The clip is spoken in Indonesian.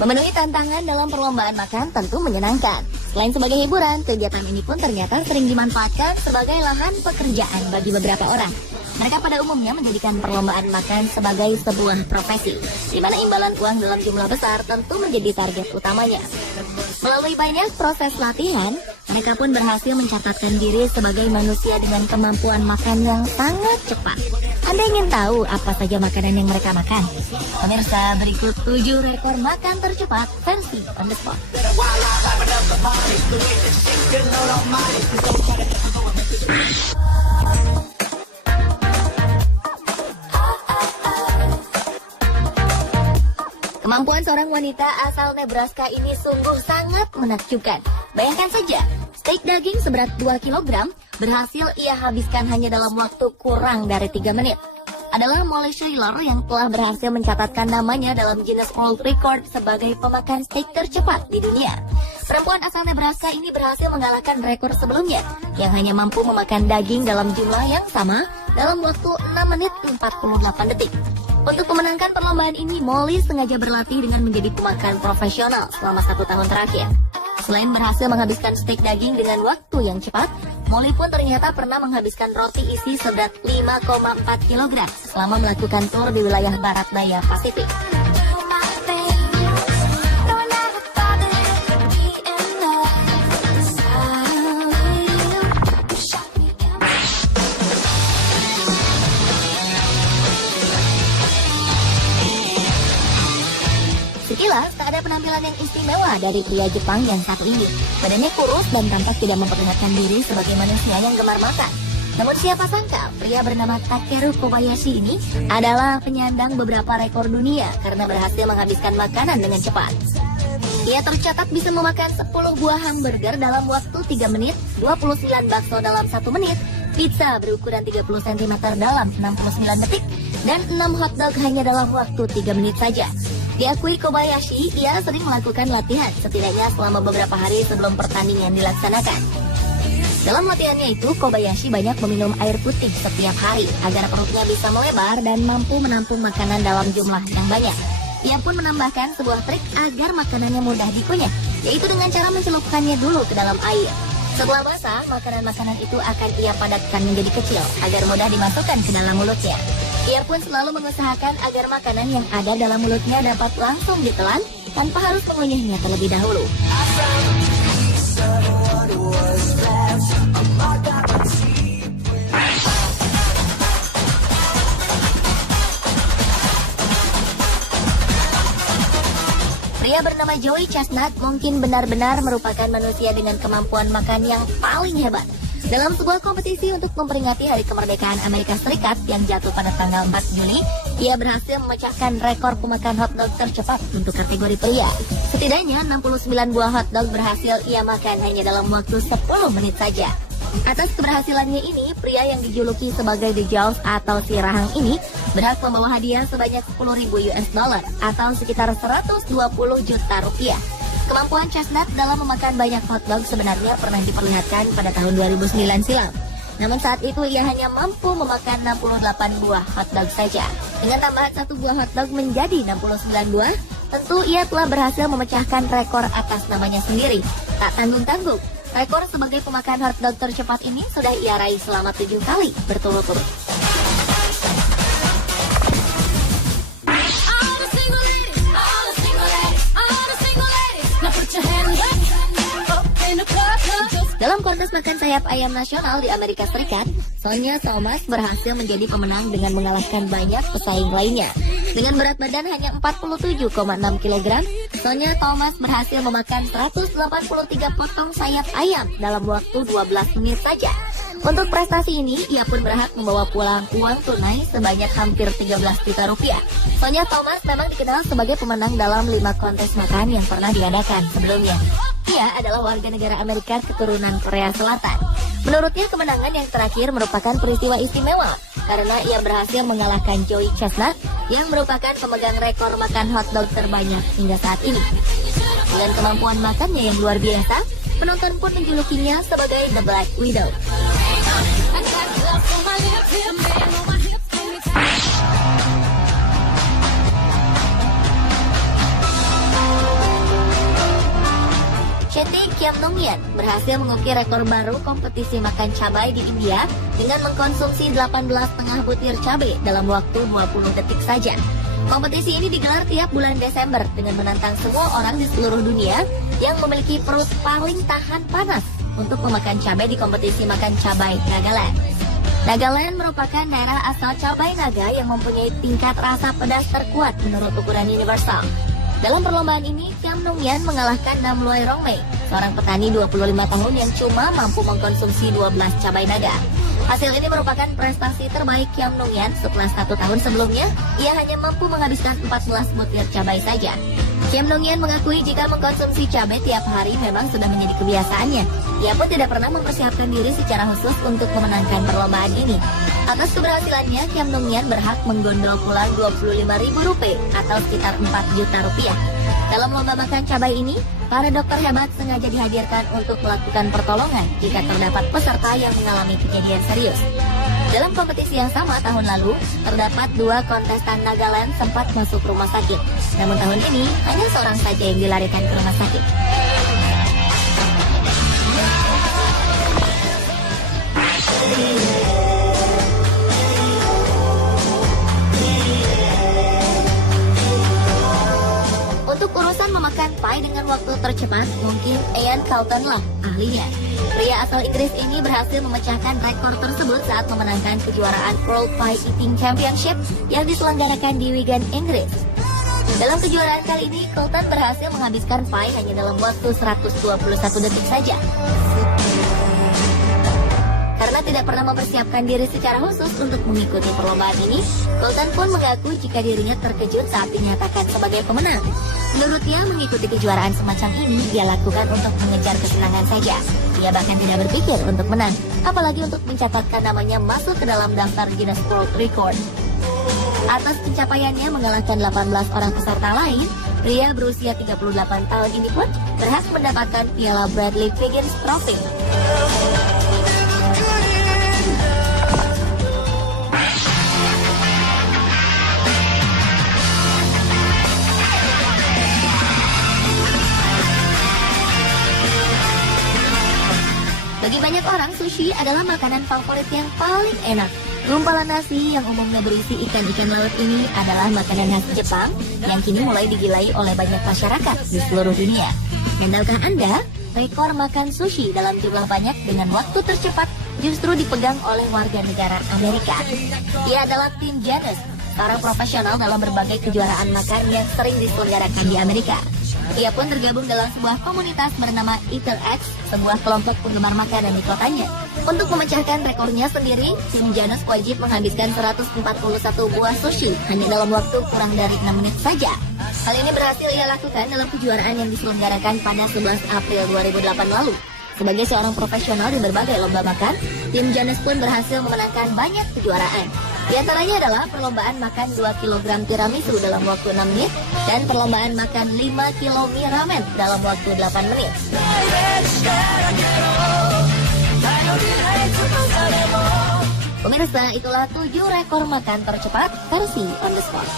Memenuhi tantangan dalam perlombaan makan tentu menyenangkan. Selain sebagai hiburan, kegiatan ini pun ternyata sering dimanfaatkan sebagai lahan pekerjaan bagi beberapa orang. Mereka pada umumnya menjadikan perlombaan makan sebagai sebuah profesi, di mana imbalan uang dalam jumlah besar tentu menjadi target utamanya. Melalui banyak proses latihan, mereka pun berhasil mencatatkan diri sebagai manusia dengan kemampuan makan yang sangat cepat. Anda ingin tahu apa saja makanan yang mereka makan? Pemirsa, berikut 7 rekor makan tercepat versi on the spot. Kemampuan seorang wanita asal Nebraska ini sungguh sangat menakjubkan. Bayangkan saja, steak daging seberat 2 kg berhasil ia habiskan hanya dalam waktu kurang dari 3 menit. Adalah Molly Shaler yang telah berhasil mencatatkan namanya dalam Guinness World Record sebagai pemakan steak tercepat di dunia. Perempuan asal Nebraska ini berhasil mengalahkan rekor sebelumnya yang hanya mampu memakan daging dalam jumlah yang sama dalam waktu 6 menit 48 detik. Untuk memenangkan perlombaan ini, Molly sengaja berlatih dengan menjadi pemakan profesional selama 1 tahun terakhir. Selain berhasil menghabiskan steak daging dengan waktu yang cepat, Molly pun ternyata pernah menghabiskan roti isi seberat 5,4 kg selama melakukan tur di wilayah barat daya Pasifik. Sekilas, tak ada penampilan yang istimewa dari pria Jepang yang satu ini. Badannya kurus dan tampak tidak memperlihatkan diri sebagai manusia yang gemar makan. Namun siapa sangka, pria bernama Takeru Kobayashi ini adalah penyandang beberapa rekor dunia karena berhasil menghabiskan makanan dengan cepat. Ia tercatat bisa memakan 10 buah hamburger dalam waktu 3 menit, 29 bakso dalam 1 menit, pizza berukuran 30 cm dalam 69 detik, dan 6 hotdog hanya dalam waktu 3 menit saja. Diakui Kobayashi, ia sering melakukan latihan setidaknya selama beberapa hari sebelum pertandingan dilaksanakan. Dalam latihannya itu, Kobayashi banyak meminum air putih setiap hari agar perutnya bisa melebar dan mampu menampung makanan dalam jumlah yang banyak. Ia pun menambahkan sebuah trik agar makanannya mudah dikunyah, yaitu dengan cara mencelupkannya dulu ke dalam air. Setelah basah, makanan-makanan itu akan ia padatkan menjadi kecil agar mudah dimasukkan ke dalam mulutnya. Ia pun selalu mengusahakan agar makanan yang ada dalam mulutnya dapat langsung ditelan tanpa harus mengunyahnya terlebih dahulu. Pria bernama Joey Chestnut mungkin benar-benar merupakan manusia dengan kemampuan makan yang paling hebat. Dalam sebuah kompetisi untuk memperingati Hari Kemerdekaan Amerika Serikat yang jatuh pada tanggal 4 Juli, ia berhasil memecahkan rekor pemakan hotdog tercepat untuk kategori pria. Setidaknya 69 buah hotdog berhasil ia makan hanya dalam waktu 10 menit saja. Atas keberhasilannya ini, pria yang dijuluki sebagai The Jaws atau si rahang ini berhak membawa hadiah sebanyak 10.000 US dollar atau sekitar 120 juta rupiah. Kemampuan Chestnut dalam memakan banyak hotdog sebenarnya pernah diperlihatkan pada tahun 2009 silam. Namun saat itu ia hanya mampu memakan 68 buah hotdog saja. Dengan tambahan 1 buah hotdog menjadi 69 buah, tentu ia telah berhasil memecahkan rekor atas namanya sendiri. Tak tanggung-tanggung, rekor sebagai pemakan hotdog tercepat ini sudah ia raih selama 7 kali berturut-turut. Dalam kontes makan sayap ayam nasional di Amerika Serikat, Sonya Thomas berhasil menjadi pemenang dengan mengalahkan banyak pesaing lainnya. Dengan berat badan hanya 47,6 kg, Sonya Thomas berhasil memakan 183 potong sayap ayam dalam waktu 12 menit saja. Untuk prestasi ini, ia pun berhak membawa pulang uang tunai sebanyak hampir 13 juta rupiah. Sonya Thomas memang dikenal sebagai pemenang dalam 5 kontes makan yang pernah diadakan sebelumnya. Ia adalah warga negara Amerika keturunan Korea Selatan. Menurutnya, kemenangan yang terakhir merupakan peristiwa istimewa karena ia berhasil mengalahkan Joey Chestnut yang merupakan pemegang rekor makan hotdog terbanyak hingga saat ini. Dengan kemampuan makannya yang luar biasa, penonton pun menjulukinya sebagai The Black Widow. Kiam Nong-yeon berhasil mengukir rekor baru kompetisi makan cabai di India dengan mengkonsumsi 18,5 butir cabai dalam waktu 20 detik saja. Kompetisi ini digelar tiap bulan Desember dengan menantang semua orang di seluruh dunia yang memiliki perut paling tahan panas untuk memakan cabai di kompetisi makan cabai Nagaland. Nagaland merupakan daerah asal cabai naga yang mempunyai tingkat rasa pedas terkuat menurut ukuran universal. Dalam perlombaan ini, Kiam Nong-yeon mengalahkan Nam Loy Rong-mei, seorang petani 25 tahun yang cuma mampu mengkonsumsi 12 cabai naga. Hasil ini merupakan prestasi terbaik Kiam Nong-yeon setelah 1 tahun sebelumnya, ia hanya mampu menghabiskan 14 butir cabai saja. Kiam Nong-yeon mengakui jika mengkonsumsi cabai tiap hari memang sudah menjadi kebiasaannya. Ia pun tidak pernah mempersiapkan diri secara khusus untuk memenangkan perlombaan ini. Atas keberhasilannya, Kiam Nong-yeon berhak menggondol pulang Rp25.000 atau sekitar 4 juta rupiah. Dalam lomba makan cabai ini, para dokter hebat sengaja dihadirkan untuk melakukan pertolongan jika terdapat peserta yang mengalami kejadian serius. Dalam kompetisi yang sama tahun lalu, terdapat 2 kontestan Nagaland sempat masuk rumah sakit. Namun tahun ini, hanya seorang saja yang dilarikan ke rumah sakit. Untuk urusan memakan pie dengan waktu tercepat, mungkin Ian Carlton lah ahlinya. Pria asal Inggris ini berhasil memecahkan rekor tersebut saat memenangkan kejuaraan World Pie Eating Championship yang diselenggarakan di Wigan, Inggris. Dalam kejuaraan kali ini, Carlton berhasil menghabiskan pie hanya dalam waktu 121 detik saja. Karena tidak pernah mempersiapkan diri secara khusus untuk mengikuti perlombaan ini, Carlton pun mengaku jika dirinya terkejut saat dinyatakan sebagai pemenang. Menurutnya, mengikuti kejuaraan semacam ini dia lakukan untuk mengejar kesenangan saja. Ia bahkan tidak berpikir untuk menang, apalagi untuk mencatatkan namanya masuk ke dalam daftar Guinness World Record. Atas pencapaiannya mengalahkan 18 orang peserta lain, pria berusia 38 tahun ini pun berhak mendapatkan piala Bradley Wiggins Trophy. Bagi banyak orang, sushi adalah makanan favorit yang paling enak. Gumpalan nasi yang umumnya berisi ikan-ikan laut ini adalah makanan khas Jepang yang kini mulai digilai oleh banyak masyarakat di seluruh dunia. Dan tahukah Anda, rekor makan sushi dalam jumlah banyak dengan waktu tercepat justru dipegang oleh warga negara Amerika. Ia adalah Tim Janus, seorang profesional dalam berbagai kejuaraan makan yang sering diselenggarakan di Amerika. Ia pun tergabung dalam sebuah komunitas bernama Eater X, sebuah kelompok penggemar makanan di kotanya. Untuk memecahkan rekornya sendiri, Tim Janus wajib menghabiskan 141 buah sushi hanya dalam waktu kurang dari 6 menit saja. Hal ini berhasil ia lakukan dalam kejuaraan yang diselenggarakan pada 11 April 2008 lalu. Sebagai seorang profesional di berbagai lomba makan, Tim Janus pun berhasil memenangkan banyak kejuaraan. Di antaranya adalah perlombaan makan 2 kg tiramisu dalam waktu 6 menit dan perlombaan makan 5 kg mie ramen dalam waktu 8 menit. Pemirsa, itulah 7 rekor makan tercepat versi On The Spot.